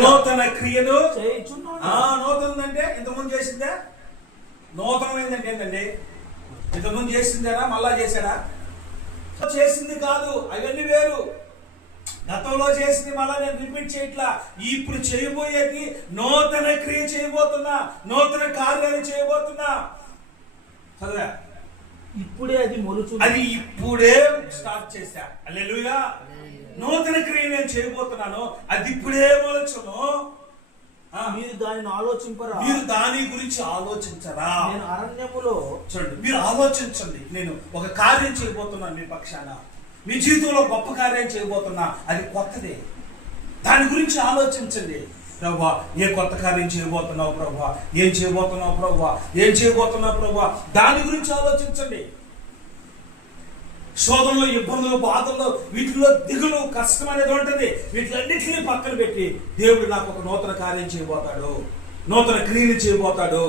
నూతన క్రియలు చేయుచున్నాను. నూతనం అంటే ఇంతకుముందు చేసిందే. నూతనం ఏంటండి? ఇంతకుముందు చేసిందేనా మళ్ళా చేశాడా? చేసింది కాదు, అవన్నీ వేరు. గతంలో చేసింది మళ్ళా నేను రిపీట్ చేయట్లా. ఇప్పుడు చేయబోయేది నూతన క్రియ చేయబోతున్నా, నూతన కార్యాలు చేయబోతున్నా. చదివా? ఇప్పుడే అది మొలుచు, అది ఇప్పుడే స్టార్ట్ చేశా. హల్లెలూయా. నూతన క్రియ నేను చేయబోతున్నాను, అది ఇప్పుడే మొలచును. మీరు దానిని ఆలోచింపరా? మీరు దాని గురించి ఆలోచించరా? నేను అరణ్యములో, చూడండి, మీరు ఆలోచించండి. నేను ఒక కార్యం చేయబోతున్నాను మీ పక్షాన, మీ జీవితంలో గొప్ప కార్యం చేయబోతున్నా, అది కొత్తదే. దాని గురించి ఆలోచించండి. ప్రభువా, ఏ కొత్త కార్యం చేయబోతున్నావు ప్రభువా? ఏం చేయబోతున్నావు ప్రభువా? ఏం చేయబోతున్నావు ప్రభువా? దాని గురించి ఆలోచించండి. శోధనలో, ఇబ్బందులు, బాధల్లో, వీటిలో దిగులు, కష్టం అనేది ఉంటుంది. వీటిలన్నింటినీ పక్కన పెట్టి దేవుడు నాకు ఒక నూతన కార్యం చేయబోతాడు, నూతన క్రియలు చేయబోతాడు.